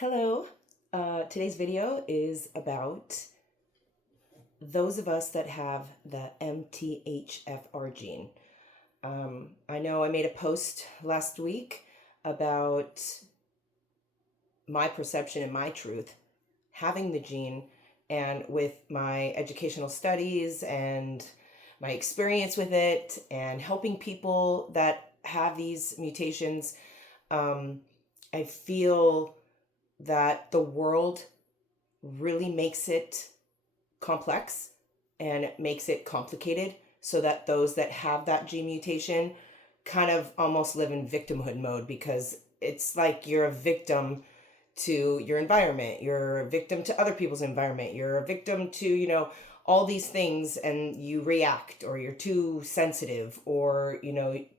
Hello. Today's video is about those of us that have the MTHFR gene. I know I made a post last week about my perception and my truth having the gene, and with my educational studies and my experience with it and helping people that have these mutations, I feel that the world really makes it complex and it makes it complicated so that those that have that gene mutation kind of almost live in victimhood mode, because it's like you're a victim to your environment, you're a victim to other people's environment, you're a victim to, all these things, and you react, or you're too sensitive, or,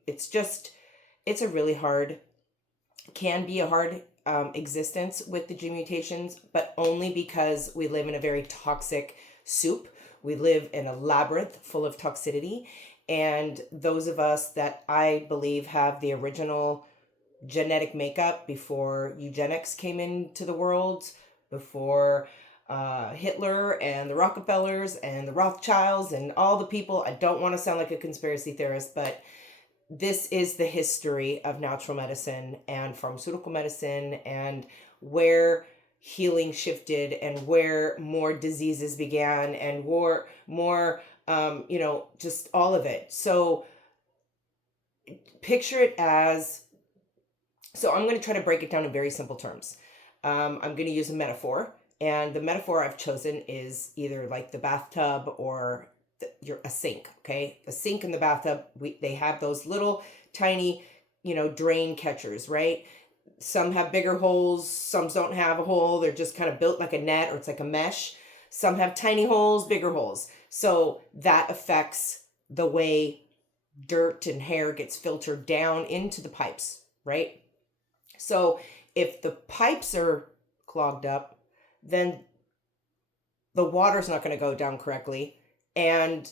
it's a really hard, can be a hard existence with the gene mutations, but only because we live in a very toxic soup. We live in a labyrinth full of toxicity. And those of us that I believe have the original genetic makeup before eugenics came into the world, before Hitler and the Rockefellers and the Rothschilds and all the people. I don't want to sound like a conspiracy theorist, but this is the history of natural medicine and pharmaceutical medicine, and where healing shifted and where more diseases began, and more just all of it. So picture it as, so I'm going to try to break it down in very simple terms. I'm going to use a metaphor, and the metaphor I've chosen is either like the bathtub or a sink. Okay, a sink in the bathtub, they have those little tiny drain catchers, right? Some have bigger holes, some don't have a hole, they're just kind of built like a net, or it's like a mesh. Some have tiny holes, bigger holes, so that affects the way dirt and hair gets filtered down into the pipes, right? So if the pipes are clogged up, then the water's not going to go down correctly, and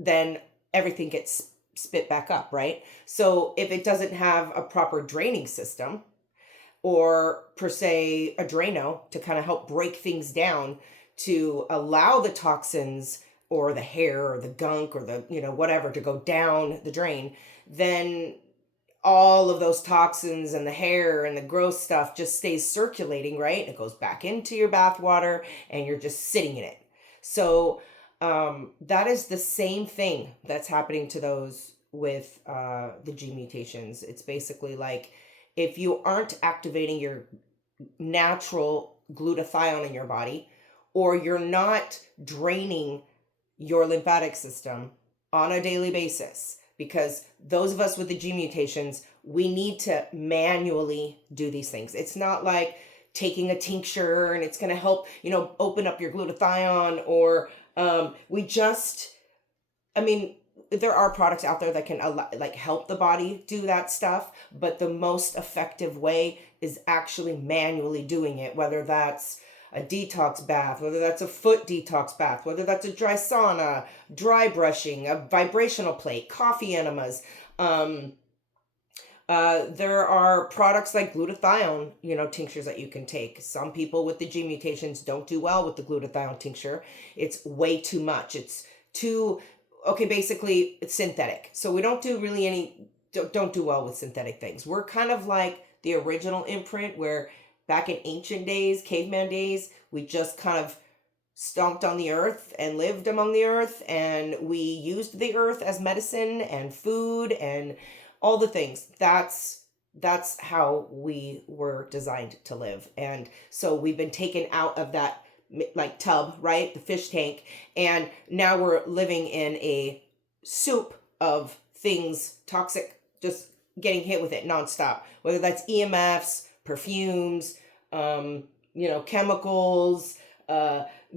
then everything gets spit back up, right? So if it doesn't have a proper draining system, or per se a Drano to kind of help break things down to allow the toxins or the hair or the gunk or the whatever to go down the drain, then all of those toxins and the hair and the gross stuff just stays circulating, right? It goes back into your bath water and you're just sitting in it. So that is the same thing that's happening to those with the gene mutations. It's basically like, if you aren't activating your natural glutathione in your body, or you're not draining your lymphatic system on a daily basis, because those of us with the gene mutations, we need to manually do these things. It's not like taking a tincture and it's going to help, open up your glutathione, or there are products out there that can help the body do that stuff, but the most effective way is actually manually doing it, whether that's a detox bath, whether that's a foot detox bath, whether that's a dry sauna, dry brushing, a vibrational plate, coffee enemas. There are products like glutathione, tinctures that you can take. Some people with the gene mutations don't do well with the glutathione tincture. It's way too much. It's too, basically it's synthetic. So we don't do well with synthetic things. We're kind of like the original imprint, where back in ancient days, caveman days, we just kind of stomped on the earth and lived among the earth, and we used the earth as medicine and food and all the things. That's how we were designed to live. And so we've been taken out of that like tub, right? The fish tank. And now we're living in a soup of things, toxic, just getting hit with it nonstop, whether that's EMFs, perfumes, chemicals,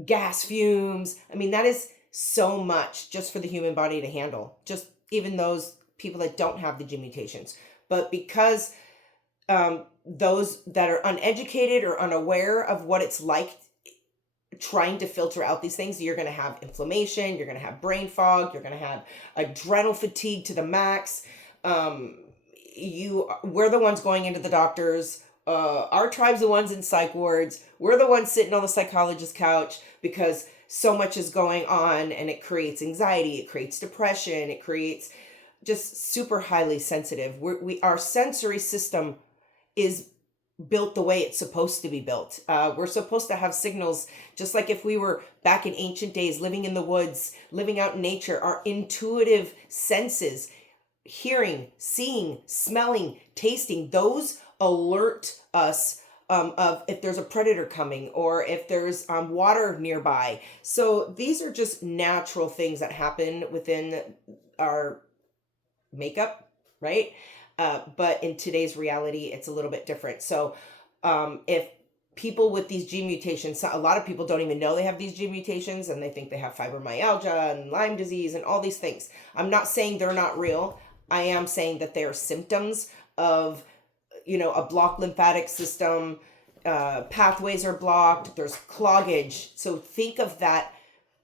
gas fumes. That is so much just for the human body to handle, just even those people that don't have the gene mutations. But because those that are uneducated or unaware of what it's like trying to filter out these things, you're going to have inflammation, you're going to have brain fog, you're going to have adrenal fatigue to the max. We're the ones going into the doctors our tribe's the ones in psych wards. We're the ones sitting on the psychologist's couch because so much is going on, and it creates anxiety, it creates depression, it creates just super highly sensitive. Our sensory system is built the way it's supposed to be built. We're supposed to have signals, just like if we were back in ancient days, living in the woods, living out in nature. Our intuitive senses, hearing, seeing, smelling, tasting, those alert us of if there's a predator coming or if there's water nearby. So these are just natural things that happen within our makeup, right? But in today's reality, it's a little bit different. So if people with these gene mutations, a lot of people don't even know they have these gene mutations, and they think they have fibromyalgia and Lyme disease and all these things. I'm not saying they're not real. I am saying that they are symptoms of, a blocked lymphatic system. Pathways are blocked. There's cloggage. So think of that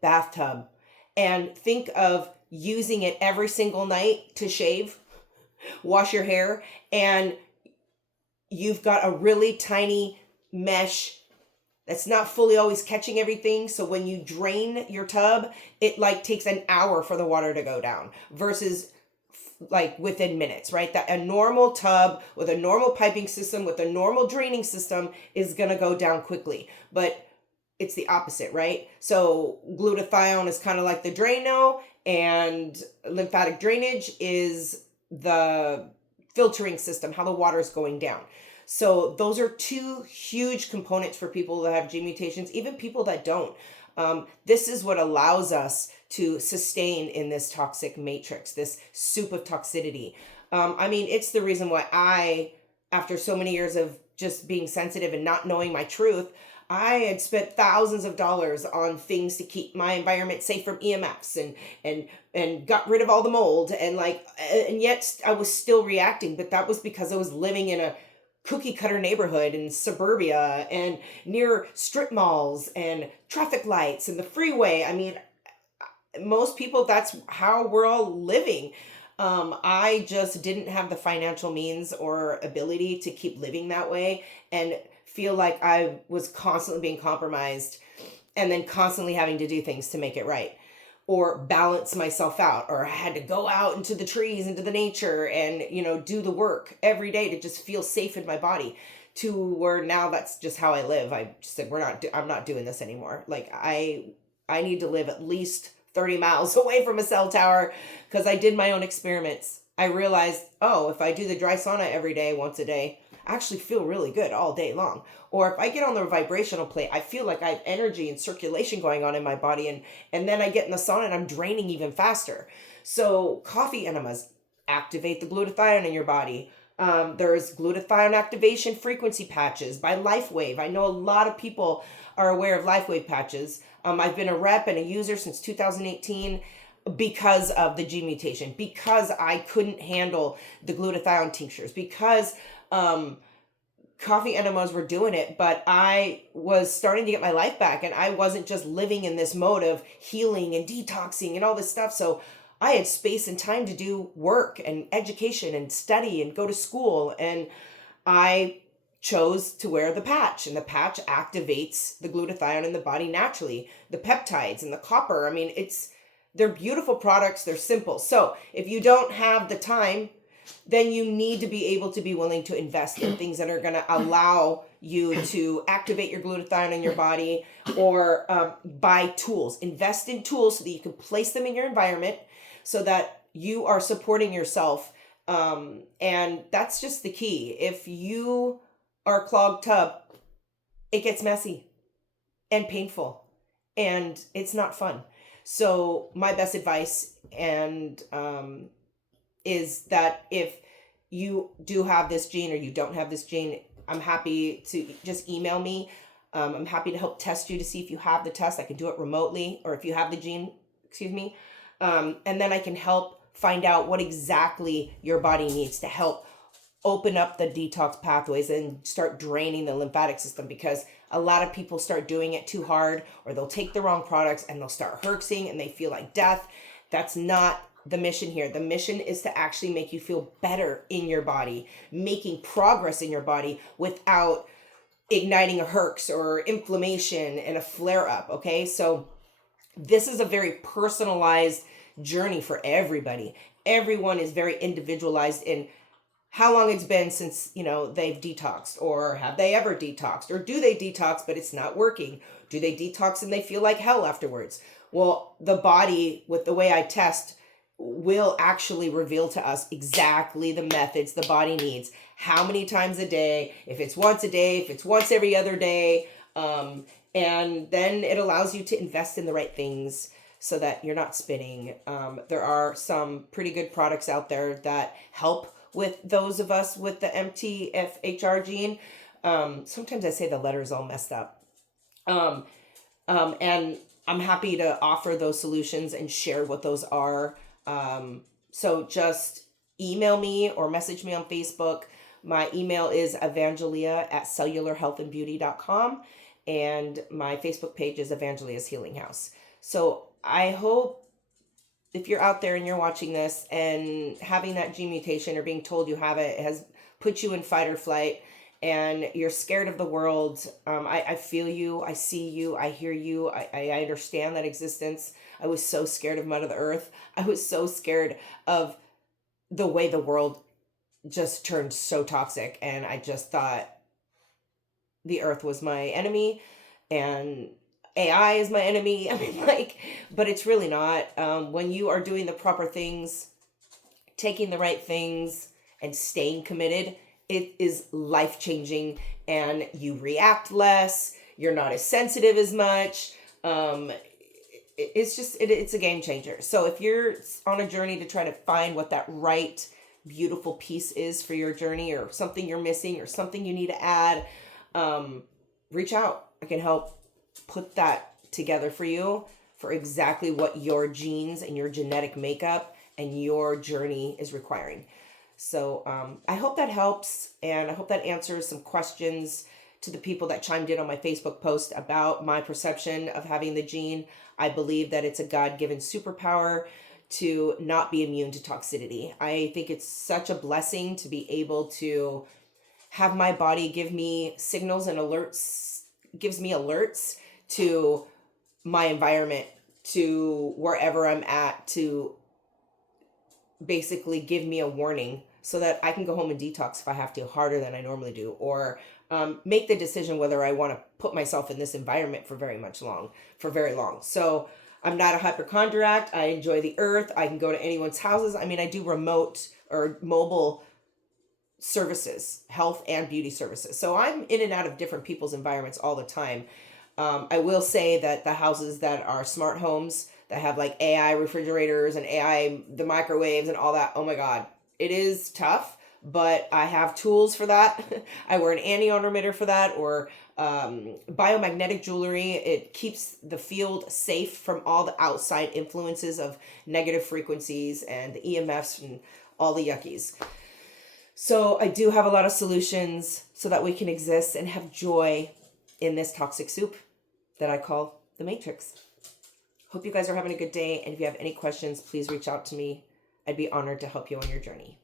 bathtub and think of using it every single night to shave, wash your hair, and you've got a really tiny mesh that's not fully always catching everything. So when you drain your tub, it like takes an hour for the water to go down versus like within minutes, right? That a normal tub with a normal piping system, with a normal draining system is going to go down quickly, but it's the opposite, right? So glutathione is kind of like the Drano, and lymphatic drainage is the filtering system, how the water is going down. So those are two huge components for people that have gene mutations, even people that don't. This is what allows us to sustain in this toxic matrix, this soup of toxicity. It's the reason why I, after so many years of just being sensitive and not knowing my truth, I had spent thousands of dollars on things to keep my environment safe from EMFs and got rid of all the mold and yet I was still reacting, but that was because I was living in a cookie cutter neighborhood in suburbia and near strip malls and traffic lights and the freeway. Most people, that's how we're all living. I just didn't have the financial means or ability to keep living that way and feel like I was constantly being compromised and then constantly having to do things to make it right or balance myself out, or I had to go out into the trees, into the nature and, do the work every day to just feel safe in my body, to where now that's just how I live. I just said, I'm not doing this anymore. Like I need to live at least 30 miles away from a cell tower, because I did my own experiments. I realized, if I do the dry sauna every day, once a day, I actually feel really good all day long. Or if I get on the vibrational plate, I feel like I have energy and circulation going on in my body. And then I get in the sauna and I'm draining even faster. So coffee enemas activate the glutathione in your body. There's glutathione activation frequency patches by LifeWave. I know a lot of people are aware of LifeWave patches. I've been a rep and a user since 2018 because of the gene mutation, because I couldn't handle the glutathione tinctures, because coffee enemas were doing it, but I was starting to get my life back, and I wasn't just living in this mode of healing and detoxing and all this stuff. So I had space and time to do work and education and study and go to school, and I chose to wear the patch, and the patch activates the glutathione in the body naturally, the peptides and the copper. They're beautiful products. They're simple. So if you don't have the time, then you need to be able to be willing to invest in things that are going to allow you to activate your glutathione in your body, or buy tools. Invest in tools so that you can place them in your environment so that you are supporting yourself. And that's just the key. If you are a clogged tub, it gets messy and painful, and it's not fun. So my best advice is that if you do have this gene or you don't have this gene, I'm happy to just email me. I'm happy to help test you to see if you have the test. I can do it remotely, or if you have the gene, and then I can help find out what exactly your body needs to help open up the detox pathways and start draining the lymphatic system, because a lot of people start doing it too hard, or they'll take the wrong products and they'll start herxing and they feel like death. That's not the mission here. The mission is to actually make you feel better in your body, making progress in your body without igniting a herx or inflammation and a flare up. Okay. So this is a very personalized journey for everybody. Everyone is very individualized in how long it's been since, they've detoxed, or have they ever detoxed, or do they detox but it's not working? Do they detox and they feel like hell afterwards? Well, the body, with the way I test, will actually reveal to us exactly the methods the body needs, how many times a day, if it's once a day, if it's once every other day, and then it allows you to invest in the right things so that you're not spinning. There are some pretty good products out there that help with those of us with the MTHFR gene. Sometimes I say the letters all messed up. And I'm happy to offer those solutions and share what those are. So just email me or message me on Facebook. My email is evangelia@cellularhealthandbeauty.com, and my Facebook page is Evangelia's Healing House. So I hope if you're out there and you're watching this and having that gene mutation or being told you have it, has put you in fight or flight and you're scared of the world, I feel you, I see you, I hear you, I understand that existence. I was so scared of Mother Earth. I was so scared of the way the world just turned so toxic, and I just thought the earth was my enemy and AI is my enemy. I mean, but it's really not. When you are doing the proper things, taking the right things, and staying committed, it is life-changing, and you react less. You're not as sensitive as much. It's a game changer. So if you're on a journey to try to find what that right, beautiful piece is for your journey, or something you're missing, or something you need to add, reach out. I can help put that together for you for exactly what your genes and your genetic makeup and your journey is requiring. So I hope that helps, and I hope that answers some questions to the people that chimed in on my Facebook post about my perception of having the gene. I believe that it's a God-given superpower to not be immune to toxicity. I think it's such a blessing to be able to have my body give me signals and alerts, gives me alerts to my environment, to wherever I'm at, to basically give me a warning so that I can go home and detox if I have to, harder than I normally do, or make the decision whether I want to put myself in this environment for very long. So I'm not a hypochondriac. I enjoy the earth. I can go to anyone's houses. I mean, I do remote or mobile services, health and beauty services. So I'm in and out of different people's environments all the time. I will say that the houses that are smart homes that have like AI refrigerators and AI, the microwaves and all that, oh my God, it is tough, but I have tools for that. I wear an anion emitter for that, or biomagnetic jewelry. It keeps the field safe from all the outside influences of negative frequencies and the EMFs and all the yuckies. So I do have a lot of solutions so that we can exist and have joy in this toxic soup that I call the Matrix. Hope you guys are having a good day. And if you have any questions, please reach out to me. I'd be honored to help you on your journey.